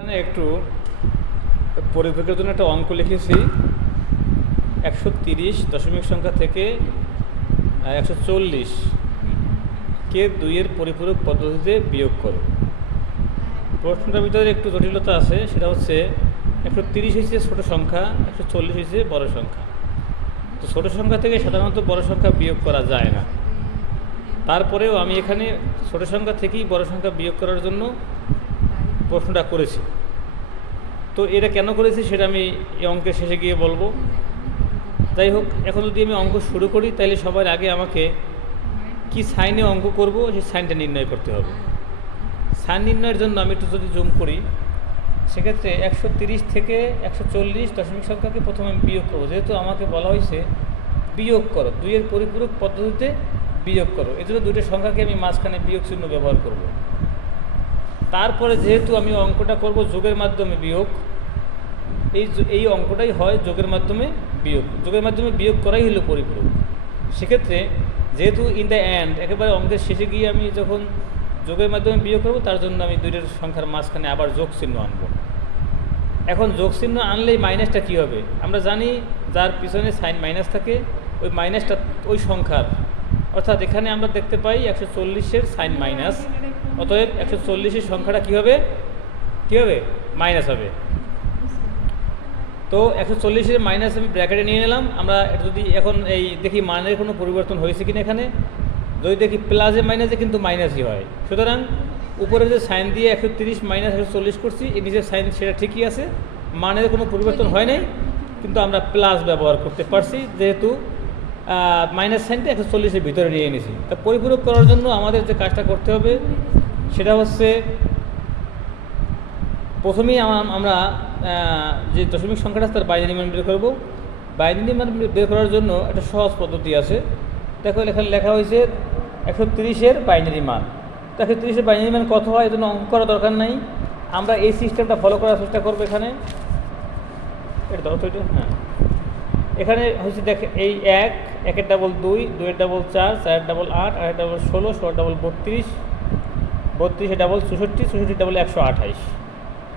এখানে একটু পরিপ্রেক্ষিতের জন্য একটা অঙ্ক লিখেছি। 130 দশমিক সংখ্যা থেকে 140 কে 2-এর পরিপূরক পদ্ধতিতে বিয়োগ করো। প্রশ্নটার ভিতরে একটু জটিলতা আছে, সেটা হচ্ছে 130 হয়েছে ছোটো সংখ্যা, 140 হয়েছে বড় সংখ্যা। তো ছোটো সংখ্যা থেকে সাধারণত বড় সংখ্যা বিয়োগ করা যায় না। তারপরেও আমি এখানে ছোটো সংখ্যা থেকেই বড় সংখ্যা বিয়োগ করার জন্য প্রশ্নটা করেছি। তো এটা কেন করেছি সেটা আমি এই অঙ্কের শেষে গিয়ে বলবো। যাই হোক, এখন যদি আমি অঙ্ক শুরু করি তাহলে সবার আগে আমাকে কি সাইনে অঙ্ক করব সেই সাইনটা নির্ণয় করতে হবে। সাইন নির্ণয়ের জন্য আমি একটু যদি জুম করি, সেক্ষেত্রে 130 থেকে 140 দশমিক সংখ্যাকে প্রথমে আমি বিয়োগ করবো। যেহেতু আমাকে বলা হয়েছে বিয়োগ করো, 2-এর পরিপূরক পদ্ধতিতে বিয়োগ করো, এই জন্য দুইটা সংখ্যাকে আমি মাঝখানে বিয়োগ চিহ্ন ব্যবহার করব। তারপরে যেহেতু আমি অঙ্কটা করব যোগের মাধ্যমে বিয়োগ, এই অঙ্কটাই হয় যোগের মাধ্যমে বিয়োগ। যোগের মাধ্যমে বিয়োগ করাই হলো পরিপূরক। সেক্ষেত্রে যেহেতু ইন দ্য এন্ড একেবারে অঙ্কের শেষে গিয়ে আমি যখন যোগের মাধ্যমে বিয়োগ করব, তার জন্য আমি দুইটার সংখ্যার মাঝখানে আবার যোগ চিহ্ন আনবো। এখন যোগ চিহ্ন আনলেই মাইনাসটা কী হবে আমরা জানি, যার পিছনে সাইন মাইনাস থাকে ওই মাইনাসটা ওই সংখ্যার, অর্থাৎ এখানে আমরা দেখতে পাই 140-এর সাইন মাইনাস, অতএব 140-এর সংখ্যাটা কী হবে মাইনাস হবে। তো 140-এর মাইনাস আমি ব্র্যাকেটে নিয়ে নিলাম। আমরা যদি এখন এই দেখি মানের কোনো পরিবর্তন হয়েছে কিনা, এখানে যদি দেখি প্লাসে মাইনাসে কিন্তু মাইনাসই হয়। সুতরাং উপরে যে সাইন দিয়ে 130 মাইনাস 140 করছি, এই নিচের সাইন সেটা ঠিকই আছে, মানের কোনো পরিবর্তন হয় নাই, কিন্তু আমরা প্লাস ব্যবহার করতে পারছি যেহেতু মাইনাস সাইনটা 140-এর ভিতরে নিয়ে নিয়েছি। তা পরিপূরক করার জন্য আমাদের যে কাজটা করতে হবে সেটা হচ্ছে প্রথমেই আমরা যে দশমিক সংখ্যাটা তার বাইনারি মান বের করব। বাইনারি মান বের করার জন্য একটা সহজ পদ্ধতি আছে। দেখো এখানে লেখা হয়েছে 130-এর বাইনারি মান। তো 130-এর বাইনারি মান কত হয়, এই জন্য অঙ্ক করার দরকার নাই, আমরা এই সিস্টেমটা ফলো করার চেষ্টা করবো। এখানে এটা ধরো তো, এটা হ্যাঁ, এখানে হচ্ছে দেখে এই 1-এর ডাবল 2, 2-এর ডাবল 4, 4-এর ডাবল 8, 8-এর ডাবল 16, 16-এর ডাবল 32, 32-এর ডাবল 64, 64-এর ডাবল 128।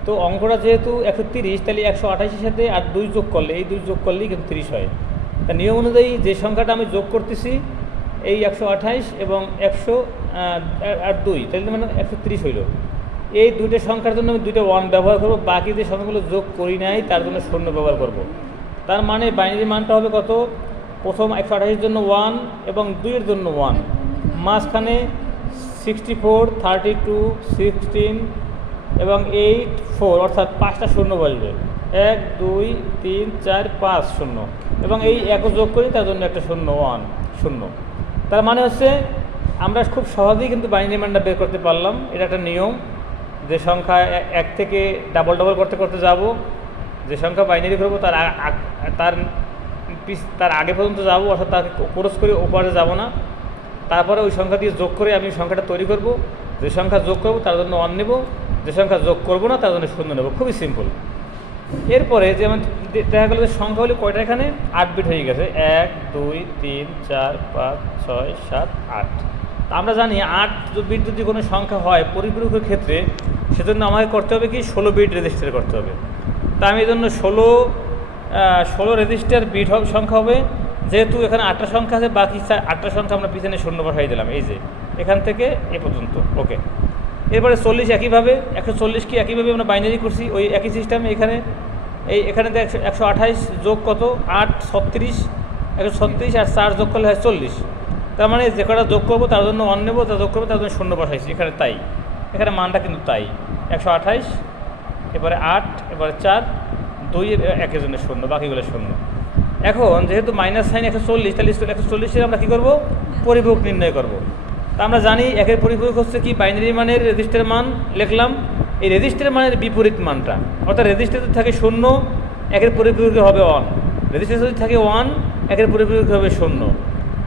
তো অঙ্কটা যেহেতু 130, তাহলে 128-এর সাথে আর 2 যোগ করলে, এই 2 যোগ করলেই কিন্তু 30 হয়। তা নিয়ম অনুযায়ী যে সংখ্যাটা আমি যোগ করতেছি এই 128 এবং 102, তাহলে মানে 130 হইল। এই দুইটা সংখ্যার জন্য আমি দুইটা 1 ব্যবহার করব, বাকি যে সংখ্যাগুলো যোগ করি নাই তার জন্য 0 ব্যবহার করব। তার মানে বাইনারি মানটা হবে কত, প্রথম 128-এর জন্য 1 এবং 2-এর জন্য 1, মাঝখানে 64, 32, 16 এবং 8, 4, অর্থাৎ 5টা শূন্য বসবে, 1, 2, 3, 4, 5 শূন্য, এবং এই একও যোগ করি তার জন্য একটা 0, 1 0। তার মানে হচ্ছে আমরা খুব সহজেই কিন্তু বাইনারি মানটা বের করতে পারলাম। এটা একটা নিয়ম, যে সংখ্যা 1 থেকে ডাবল ডাবল করতে করতে যাব, যে সংখ্যা বাইনারি করবো তার আগে পর্যন্ত যাব, অর্থাৎ তাকে ক্রস করে ওপারে যাব না, তারপরে ওই সংখ্যা দিয়ে যোগ করে আমি সংখ্যাটা তৈরি করব। যে সংখ্যা যোগ করব তার জন্য 1 নেব, যে সংখ্যা যোগ করবো না তার জন্য 0 নেব। খুবই সিম্পল। এরপরে যেমন দেখা গেল যে সংখ্যাগুলি কয়টা, এখানে 8 বিট হয়ে গেছে, 1, 2, 3, 4, 5, 6, 7, 8। আমরা জানি 8 বিট যদি কোনো সংখ্যা হয় পরিপূরকের ক্ষেত্রে, সেজন্য আমাকে করতে হবে কি 16 বিট রেজিস্টার করতে হবে। তা আমি এই জন্য 16 রেজিস্টার বিট সংখ্যা হবে। যেহেতু এখানে 8টা সংখ্যা আছে, বাকি 8টা সংখ্যা আমরা পিছনে 0 বসাই দিলাম, এই যে এখান থেকে এ পর্যন্ত। ওকে, এরপরে 40 একইভাবে, 140-কে একইভাবে আমরা বাইনারি করছি, ওই একই সিস্টেমে এখানে 128 যোগ কত 8, 36, 136 আর 4 যোগ করলে হয় 40। তার মানে যে কটা যোগ করবো তার জন্য 1 নেব, যা যোগ করবো তার জন্য 0 বসাইছি এখানে, তাই এখানে মানটা কিন্তু তাই 128, এবারে 8, এবারে 4, 2 1-এর জন্য 0, বাকিগুলো 0। এখন যেহেতু মাইনাস সাইন 140, তাহলে 140-এর আমরা কী করবো, পরিপূরক নির্ণয় করব। তা আমরা জানি একের পরিপূরক হচ্ছে কি বাইনারি মানের রেজিস্টার মান লিখলাম, এই রেজিস্টার মানের বিপরীত মানটা, অর্থাৎ রেজিস্টার যদি থাকে 0, একের পরিপূরক হবে 1, রেজিস্টার যদি থাকে 1, একের পরিপূরক হবে 0।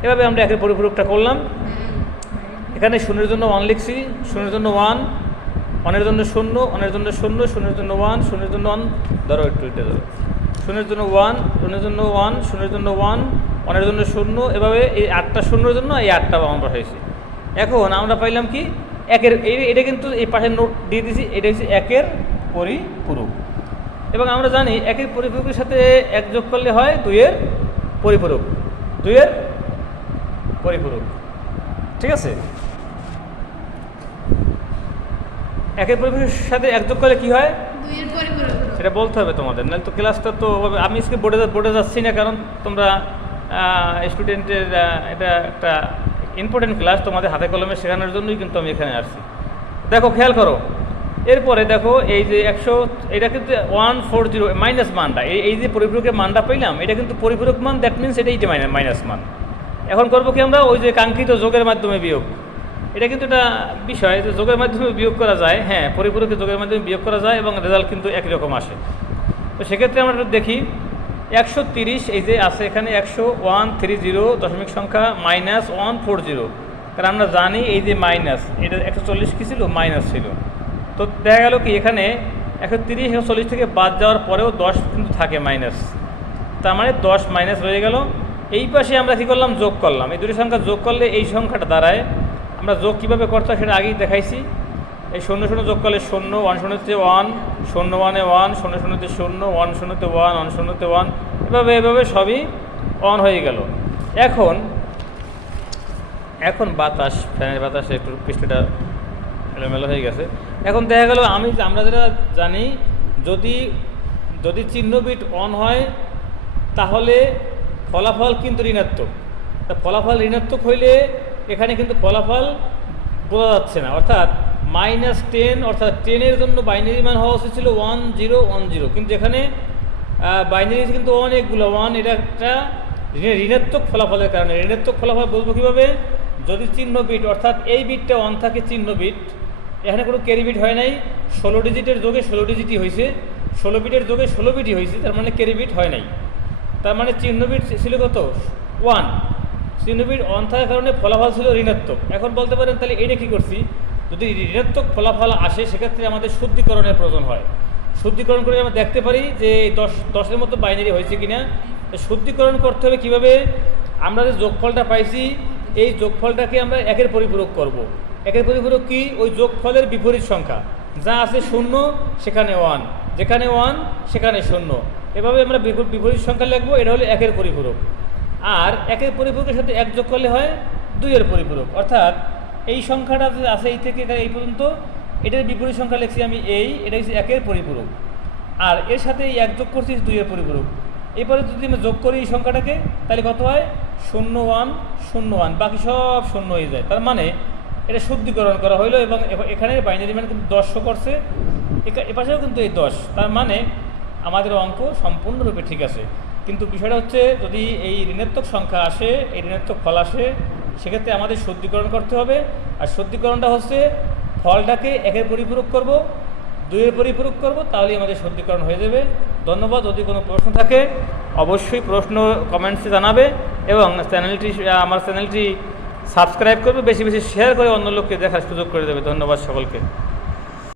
এভাবে আমরা একের পরিপূরকটা করলাম। এখানে 0-এর জন্য 1 লিখছি, 0-এর জন্য 1, 1-এর জন্য 0, 1-এর জন্য 0, 0-এর জন্য 1, 0-এর জন্য 1, ধরো একটু এটা ধরো, 0-এর জন্য 1, 0-এর জন্য 1, 0-এর জন্য 1, 1-এর জন্য 0, এভাবে এই 8টা 0-এর জন্য এই 8টা 1 বসাইছি। এখন আমরা পাইলাম কি একের, এটা কিন্তু এই পাশে নোট দিয়ে দিয়েছি, এটা হচ্ছে একের পরিপূরক। এবং আমরা জানি একের পরিপূরকের সাথে এক যোগ করলে হয় 2-এর পরিপূরক, 2-এর পরিপূরক। ঠিক আছে, একের পরিপূরকের সাথে এক যোগ করলে কী হয়? 2-এর পরিপূরক। সেটা বলতে হবে তোমাদের, নাহলে তো ক্লাসটা তো আমি আজকে বোর্ডে যাচ্ছি না, কারণ তোমরা স্টুডেন্টের এটা একটা ইম্পর্টেন্ট ক্লাস, তোমাদের হাতে কলমে শেখানোর জন্যই কিন্তু আমি এখানে আসছি। দেখো খেয়াল করো, এরপরে দেখো এই যে 100, এটা কিন্তু 140 মাইনাস মানটা, এই যে পরিপূরকের মানটা পেলাম, এটা কিন্তু পরিপূরক মান, দ্যাট মিনস এটা এইটা মাইনাস মান। এখন করবো কি আমরা? ওই যে কাঙ্ক্ষিত যোগের মাধ্যমে বিয়োগ। এটা কিন্তু একটা বিষয় যে যোগের মাধ্যমে বিয়োগ করা যায়, হ্যাঁ পরিপূরকের যোগের মাধ্যমে বিয়োগ করা যায় এবং রেজাল্ট কিন্তু একই রকম আসে। তো সেক্ষেত্রে আমরা দেখি 130 এই যে আছে এখানে 130 দশমিক সংখ্যা মাইনাস 140, কারণ আমরা জানি এই যে মাইনাস, এটা 140 কী ছিল? মাইনাস ছিল। তো দেখা গেল কি এখানে 130 140 থেকে বাদ যাওয়ার পরেও 10 কিন্তু থাকে মাইনাস, তার মানে 10 মাইনাস রয়ে গেল। এই পাশে আমরা কী করলাম? যোগ করলাম। এই দুটি সংখ্যা যোগ করলে এই সংখ্যাটা দাঁড়ায়। আমরা যোগ কীভাবে করতে হয় সেটা আগেই দেখাইছি। এই 0 0 যোগ করলে 0, 1 0-তে 1, 0 1-এ 1, 0 0-তে 0, 1 0-তে 1, 1 0-তে 1, এভাবে সবই অন হয়ে গেল। এখন বাতাস, ফ্যানের বাতাসে একটু পৃষ্ঠটা এলোমেলো হয়ে গেছে। এখন দেখা গেল আমরা যেটা জানি, যদি চিহ্ন বিট অন হয় তাহলে ফলাফল কিন্তু ঋণাত্মক। তা ফলাফল ঋণাত্মক হইলে এখানে কিন্তু ফলাফল বোঝা যাচ্ছে না, অর্থাৎ -10, অর্থাৎ 10-এর জন্য বাইনারি মান হওয়া উচিত ছিল 1 0 1 0, কিন্তু এখানে বাইনারি কিন্তু অনেকগুলো 1, এটা একটা ঋণাত্মক ফলাফলের কারণে। ঋণাত্মক ফলাফল বলবো কীভাবে? যদি চিহ্ন বিট, অর্থাৎ এই বিটটা অন থাকে, চিহ্ন বিট, এখানে কোনো ক্যারি বিট হয় নাই, 16 ডিজিটের যোগে 16 ডিজিটই হয়েছে, 16 বিটের যোগে 16 বিটই হয়েছে, তার মানে ক্যারি বিট হয় নাই। তার মানে চিহ্ন বিট ছিল কত? 1। চিহ্ন বিট অন থাকার কারণে ফলাফল ছিল ঋণাত্মক। এখন বলতে পারেন তাহলে এটা কী করছি? যদি ঋণাত্মক ফলাফল আসে সেক্ষেত্রে আমাদের শুদ্ধিকরণের প্রয়োজন হয়। শুদ্ধিকরণ করে আমরা দেখতে পারি যে 10-10-এর মতো বাইনারি হয়েছে কিনা। শুদ্ধিকরণ করতে হবে কীভাবে? আমরা যে যোগফলটা পাইছি, এই যোগফলটাকে আমরা একের পরিপূরক করব। একের পরিপূরক কি? ওই যোগফলের বিপরীত সংখ্যা, যা আছে 0 সেখানে 1, যেখানে 1 সেখানে 0, এভাবে আমরা বিপরীত সংখ্যা লিখবো। এটা হলো একের পরিপূরক। আর একের পরিপূরকের সাথে এক যোগ করলে হয় 2-এর পরিপূরক, অর্থাৎ এই সংখ্যাটা যে আছে এই থেকে এই পর্যন্ত, এটার বিপরীত সংখ্যা লিখছি আমি এটা হচ্ছে একের পরিপূরক, আর এর সাথে এই এক যোগ করছি 2-এর পরিপূরক। এরপরে যদি আমি যোগ করি এই সংখ্যাটাকে, তাহলে কত হয়? 0 1 0 1, বাকি সব 0 হয়ে যায়। তার মানে এটা শুদ্ধিকরণ করা হইলো এবং এখানে বাইনারি মান কিন্তু 10 করছে, এপাশেও কিন্তু এই 10, তার মানে আমাদের অঙ্ক সম্পূর্ণরূপে ঠিক আছে। কিন্তু বিষয়টা হচ্ছে, যদি এই ঋণাত্মক সংখ্যা আসে, এই ঋণাত্মক ফল আসে, সেক্ষেত্রে আমাদের শুদ্ধিকরণ করতে হবে। আর শুদ্ধিকরণটা হচ্ছে ফলটাকে একের পরিপূরক করব, 2-এর পরিপূরক করব, তাহলেই আমাদের শুদ্ধিকরণ হয়ে যাবে। ধন্যবাদ। যদি কোনো প্রশ্ন থাকে অবশ্যই প্রশ্ন কমেন্টসে জানাবে এবং আমার চ্যানেলটি সাবস্ক্রাইব করবে, বেশি বেশি শেয়ার করে অন্য লোককে দেখার সুযোগ করে দেবে। ধন্যবাদ সকলকে।